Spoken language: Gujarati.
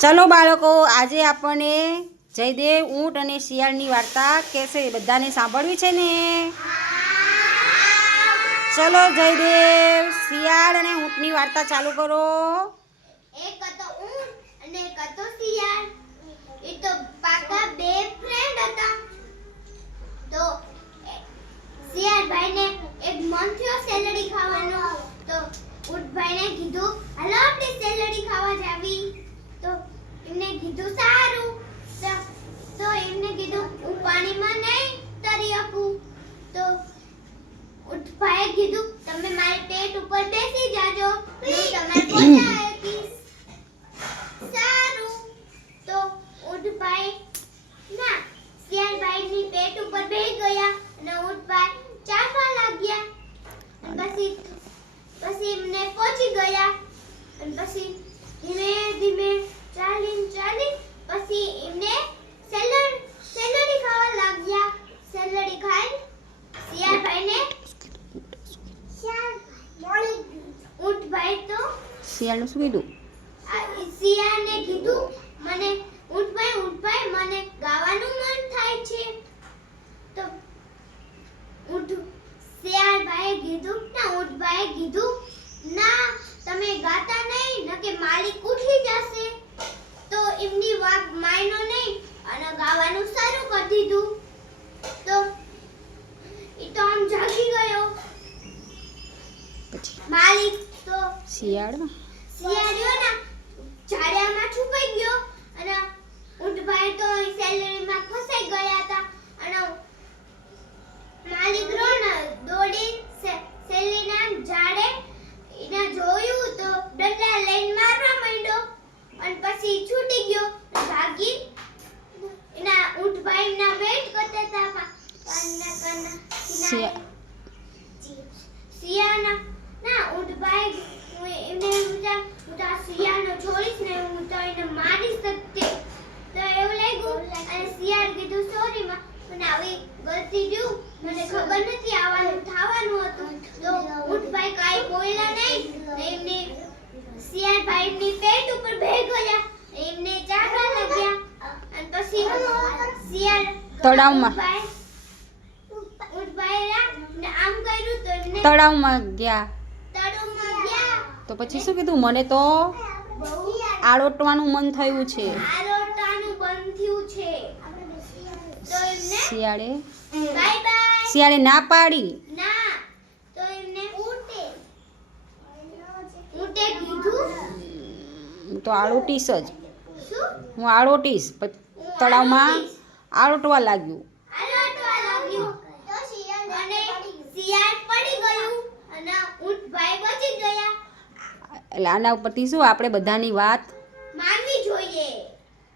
ચલો બાળકો, આજે આપણને જયદેવ, ઊંટ અને શિયાળની વાર્તા કહેશે. બધાને સાંભળવી છે ને? ચલો જયદેવ, શિયાળ અને ઊંટની વાર્તા ચાલુ કરો. એક હતો ઊંટ અને એક હતો શિયાળ. એ તો પાકા બે ફ્રેન્ડ હતા. તો શિયાળ ભાઈને એક મન થયો સેલડી ખાવાનો. તો ઊંટ ભાઈને કીધું, હાલો આપણે સેલડી ખાવા જાવી. તો એમને કીધું સારું. તો એમને કીધું, હું પાણીમાં નહીં તરી શકું. તો ઊંટ ભાઈએ કીધું, તમે મારી પેટ ઉપર બેસી જાજો, હું તમારે પહોંચાડી આપીશ. સારું. તો ઊંટ ભાઈ ના શિયાળ ભાઈની પેટ ઉપર બેસી ગયા અને ઊંટ ભાઈ ચાલવા લાગ્યા. પછી એમને પહોંચી ગયા અને પછી ધીમે ધીમે ચાલી પછી એમને સેલડી ખાવા લાગ્યા. સેલડી ખાઈ શિયાળ ભાઈને ઊંટ ભાઈ તો શિયાળનું શું કીધું? શિયાળને કીધું, મને ઊંટ ભાઈ મને ગાવાનું મન થાય છે. તો શિયાળ ભાઈએ કીધું, ઊંટ ભાઈએ કીધું, ના તમે ગાતા નહીં, નકે માલિક ઉઠી જશે. તો એમની વાત માયનો નહીં અને ગાવાનું શરૂ કરી દીધું. તો એ તો આમ જાગી ગયો. પછી માલિક તો શિયાળ ના ઝાડિયામાં છુપાઈ ગયો અને ઊંટભાઈ તો સેલરીમાં ફસાઈ ગયા હતા. અને માલિક દોડી સેલરીના ઝાડે એને જોયું તો ડંડા લઈને મારવા માંડ્યો અને પછી છૂટી ગયો. ભાગી એના ઊંટભાઈ ના વેટ કરતા હતા. શિયાળના ના ઊંટભાઈ એમને શિયાળનો છોડીશ ને હું તો એને મારી શકતી. તો એવું લાગ્યું અને શિયાળ કીધું, સોરી માં, મને આવી ગલતી થયું, મને ખબર નથી આવવાનું થવાનું હતું. તો ઊંટભાઈ કાઈ બોલ્યા નહીં. એમને શિયાળ ભાઈની પેટ ઉપર બેસી ગયા. એમને ચાટવા લાગ્યા અને પછી શિયાળ તળાવમાં ઊંટભાઈ આમ કર્યું તો એમને તળાવમાં ગયા. તળાવમાં ગયા. તો પછી શું કીધું? મને તો આળોટવાનું મન થયું છે. આરોટાનું બંધ થયું છે. તો એમને શિયાળે બાય બાય શિયાળે ના પાડી. ના. તો એમને ઊંટે કીધું, હું તો આળોટીશ જ, શું હું આળોટીશ. તળાવમાં આળોટવા લાગ્યું. આરોટવા લાગ્યું. તો શિયાળ પડી ગયું અને ઊંટભાઈ બચી ગયા. એટલે આના ઉપરથી શું આપણે બધાની વાત